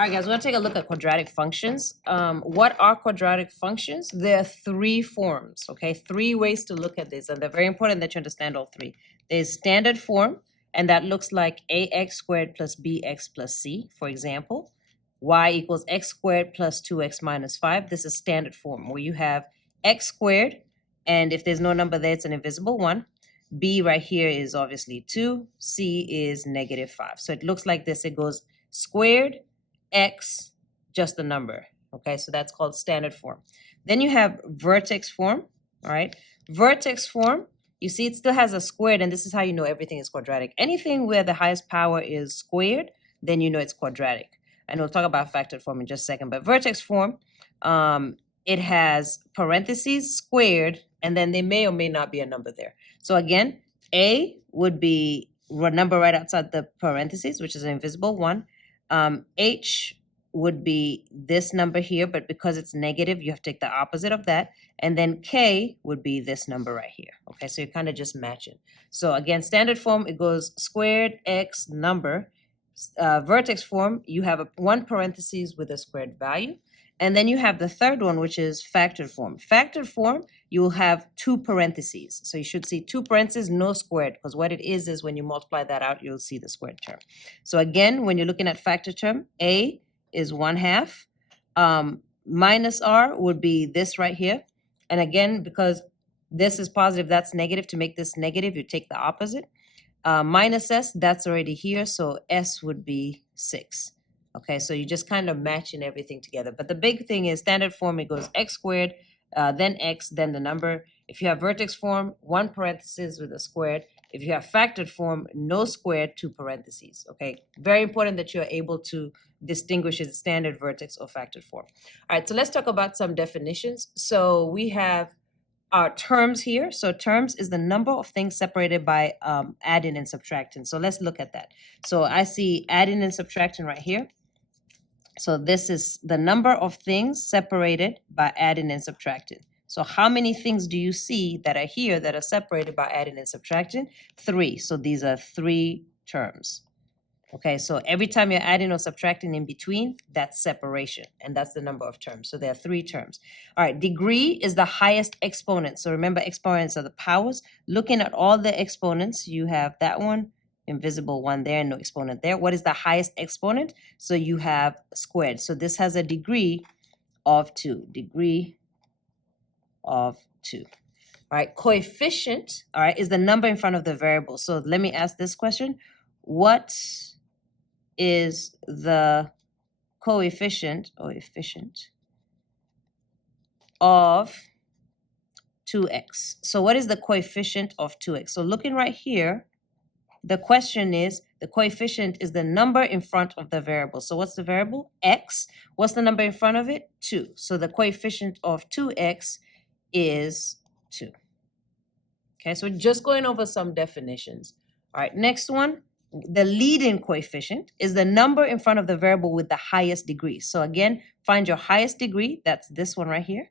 All right, guys, we're gonna take a look at quadratic functions. What are quadratic functions? There are three forms, okay? Three ways to look at this, and they're very important that you understand all three. There's standard form, and that looks like ax squared plus bx plus c, for example. Y equals x squared plus 2x minus 5. This is standard form, where you have x squared, and if there's no number there, it's an invisible one. B right here is obviously 2. C is negative 5. So it looks like this. It goes squared, x, just the number. Okay, so that's called standard form. Then you have vertex form. All right, vertex form, you see it still has a squared, and this is how you know everything is quadratic. Anything where the highest power is squared, then you know it's quadratic. And we'll talk about factored form in just a second. But vertex form, it has parentheses, squared, and then there may or may not be a number there. So again, A would be a number right outside the parentheses, which is an invisible one. H would be this number here, but because it's negative, you have to take the opposite of that. And then K would be this number right here. Okay, so you're kind of just matching. So again, standard form, it goes squared, X, number. Vertex form, you have one parentheses with a squared value. And then you have the third one, which is factored form. Factored form, you will have two parentheses. So you should see two parentheses, no squared, because what it is when you multiply that out, you'll see the squared term. So again, when you're looking at factor term, A is 1/2. Minus R would be this right here. And again, because this is positive, that's negative. To make this negative, you take the opposite. Minus S, that's already here, so S would be 6. Okay, so you just kind of matching everything together. But the big thing is standard form, it goes x squared, then x, then the number. If you have vertex form, one parenthesis with a squared. If you have factored form, no squared, two parentheses. Okay, very important that you're able to distinguish as standard, vertex, or factored form. All right, so let's talk about some definitions. So we have our terms here. So terms is the number of things separated by adding and subtracting. So let's look at that. So I see adding and subtracting right here. So this is the number of things separated by adding and subtracting. So how many things do you see that are here that are separated by adding and subtracting? 3. So these are 3 terms. Okay, so every time you're adding or subtracting in between, that's separation, and that's the number of terms. So there are 3 terms. All right, degree is the highest exponent. So remember, exponents are the powers. Looking at all the exponents, you have that one, invisible one there, and no exponent there. What is the highest exponent? So you have squared. So this has a degree of 2. Degree of 2. All right, coefficient, all right, is the number in front of the variable. So let me ask this question. What is the coefficient or efficient of 2x? So what is the coefficient of 2x? So looking right here, the question is, the coefficient is the number in front of the variable. So what's the variable? X. What's the number in front of it? 2. So the coefficient of 2x is 2. Okay, so we're just going over some definitions. All right, next one. The leading coefficient is the number in front of the variable with the highest degree. So again, find your highest degree. That's this one right here.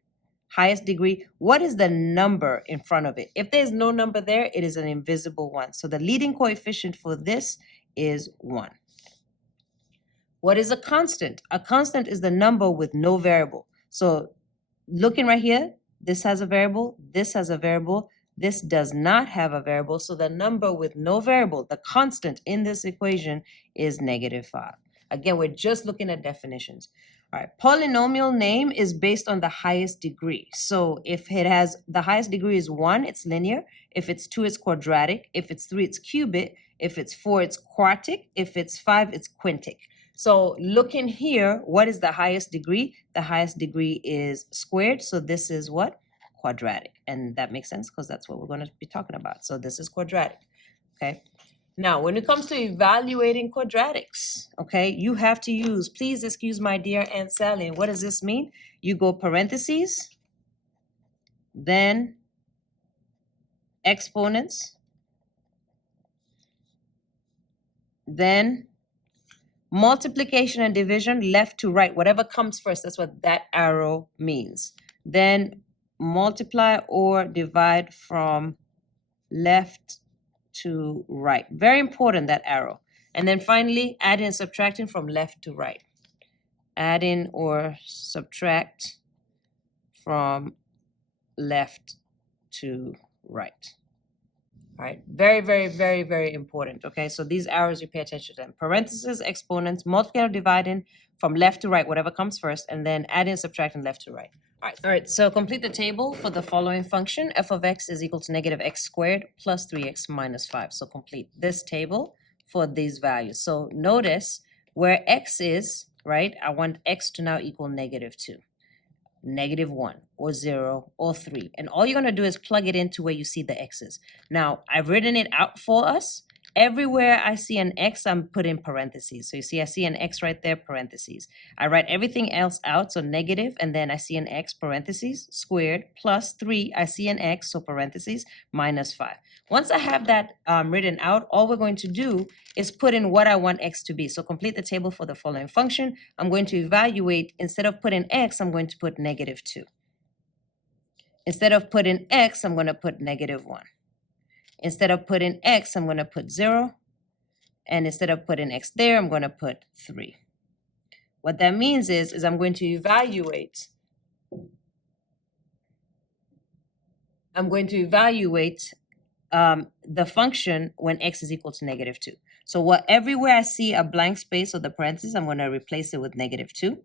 Highest degree. What is the number in front of it? If there's no number there, it is an invisible one. So the leading coefficient for this is 1. What is a constant? A constant is the number with no variable. So looking right here, this has a variable, this has a variable, this does not have a variable. So the number with no variable, the constant in this equation, is -5. Again, we're just looking at definitions. All right, polynomial name is based on the highest degree. So if it has the highest degree is 1, it's linear. If it's 2, it's quadratic. If it's 3, it's cubic. If it's 4, it's quartic. If it's 5, it's quintic. So looking here, what is the highest degree? The highest degree is squared. So this is what? Quadratic. And that makes sense because that's what we're going to be talking about. So this is quadratic. Okay. Now, when it comes to evaluating quadratics, okay, you have to use, please excuse my dear Aunt Sally. What does this mean? You go parentheses, then exponents, then multiplication and division, left to right. Whatever comes first, that's what that arrow means. Then multiply or divide from left to right. Very important, that arrow. And then finally, adding and subtracting from left to right. add in or subtract from left to right. All right, very, very, very, very important. Okay, so these arrows, you pay attention to them. Parentheses, exponents, multiplying or dividing from left to right, whatever comes first, and then adding, subtracting left to right. All right, so complete the table for the following function. F of x is equal to negative x squared plus 3x minus 5. So complete this table for these values. So notice where x is, right? I want x to now equal negative 2. -1 or 0 or 3. And all you're going to do is plug it into where you see the x's. Now, I've written it out for us. Everywhere I see an x, I'm putting parentheses. So you see, I see an x right there, parentheses. I write everything else out, so negative, and then I see an x, parentheses, squared, plus 3, I see an x, so parentheses, minus 5. Once I have that written out, all we're going to do is put in what I want x to be. So complete the table for the following function. I'm going to evaluate, instead of putting x, I'm going to put -2. Instead of putting x, I'm going to put -1. Instead of putting x, I'm going to put 0. And instead of putting x there, I'm going to put 3. What that means is I'm going to evaluate the function when x is equal to -2. So everywhere I see a blank space or the parentheses, I'm going to replace it with -2.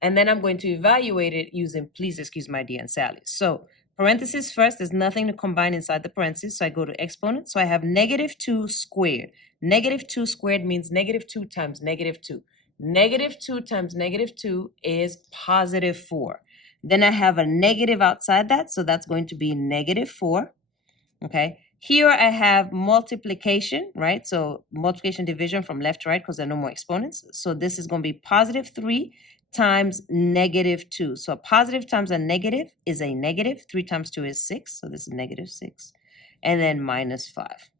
And then I'm going to evaluate it using, please excuse my dear and Sally. So parentheses first, there's nothing to combine inside the parentheses. So I go to exponent. So I have -2 squared. -2 squared means -2 times -2. -2 times -2 is +4. Then I have a negative outside that. So that's going to be -4. Okay. Here I have multiplication, right? So multiplication division from left to right because there are no more exponents. So this is going to be +3 times -2. So a positive times a negative is a negative. 3 times 2 is 6. So this is -6. And then -5.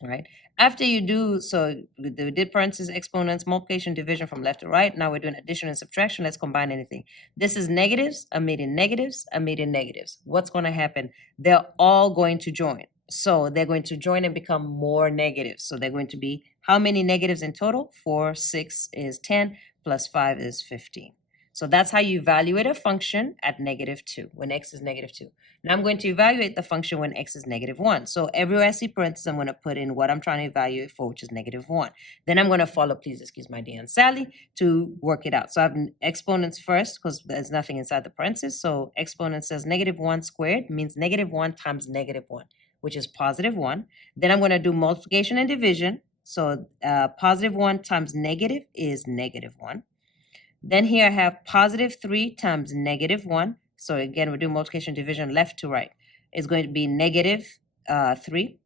All right. After you do, so we did parentheses, exponents, multiplication, division from left to right. Now we're doing addition and subtraction. Let's combine anything. This is negatives, omitting negatives, omitting negatives. What's going to happen? They're all going to join. So they're going to join and become more negatives. So they're going to be how many negatives in total? 4, 6 is 10, plus 5 is 15. So that's how you evaluate a function at -2, when x is -2. Now I'm going to evaluate the function when x is -1. So everywhere I see parentheses, I'm going to put in what I'm trying to evaluate for, which is -1. Then I'm going to follow, please excuse my dear and Sally, to work it out. So I have exponents first because there's nothing inside the parentheses. So exponent says -1 squared means -1 times -1, which is +1. Then I'm going to do multiplication and division. So +1 times negative is -1. Then here I have +3 times -1. So again, we're doing multiplication division left to right. It's going to be -3.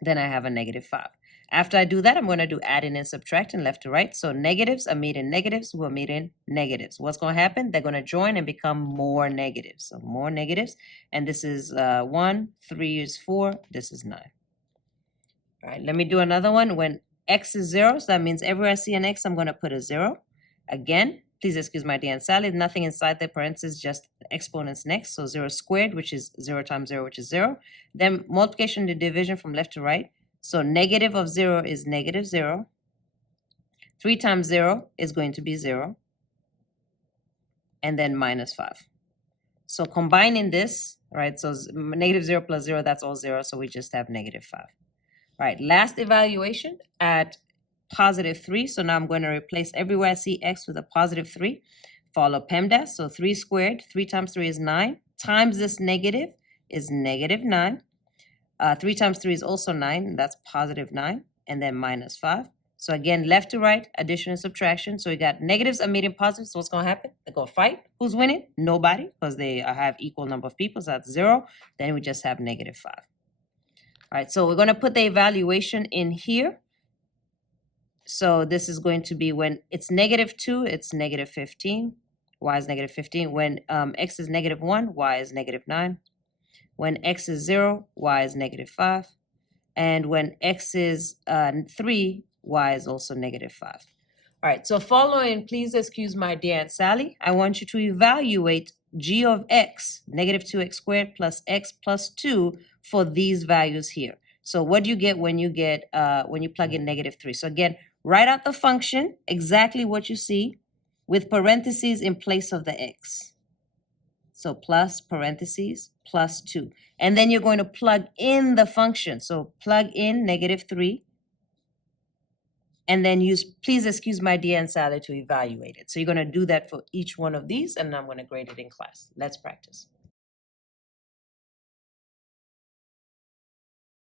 Then I have a -5. After I do that, I'm going to do adding and subtracting left to right. So negatives are meeting negatives, we're meeting negatives. What's going to happen? They're going to join and become more negatives. So more negatives. And this is 1, 3 is 4, this is 9. All right, let me do another one. When x is 0, so that means everywhere I see an x, I'm going to put a 0. Again, please excuse my dear and Sally, nothing inside the parentheses, just exponents next. So 0 squared, which is 0 times 0, which is 0. Then multiplication and division from left to right. So negative of 0 is -0. 3 times 0 is going to be 0. And then -5. So combining this, right, so -0 plus 0, that's all 0. So we just have -5. All right, last evaluation at +3. So now I'm going to replace everywhere I see x with a +3. Follow PEMDAS. So 3 squared, 3 times 3 is 9. Times this negative is -9. 3 times 3 is also 9, and that's +9. And then -5. So again, left to right, addition and subtraction. So we got negatives are meeting positives. So what's going to happen? They're going to fight. Who's winning? Nobody, because they have equal number of people. So that's 0. Then we just have -5. All right, so we're going to put the evaluation in here. So this is going to be when it's -2, it's -15. Y is -15. When x is -1, y is -9. When x is 0, y is -5. And when x is 3, y is also -5. All right, so following, please excuse my dear Aunt Sally, I want you to evaluate g of x, -2x squared plus x plus 2 for these values here. So what do you get when you plug in -3? So again, write out the function, exactly what you see, with parentheses in place of the x. So plus parentheses plus 2. And then you're going to plug in the function. So plug in -3. And then use, please excuse my dear and Sally to evaluate it. So you're going to do that for each one of these, and I'm going to grade it in class. Let's practice.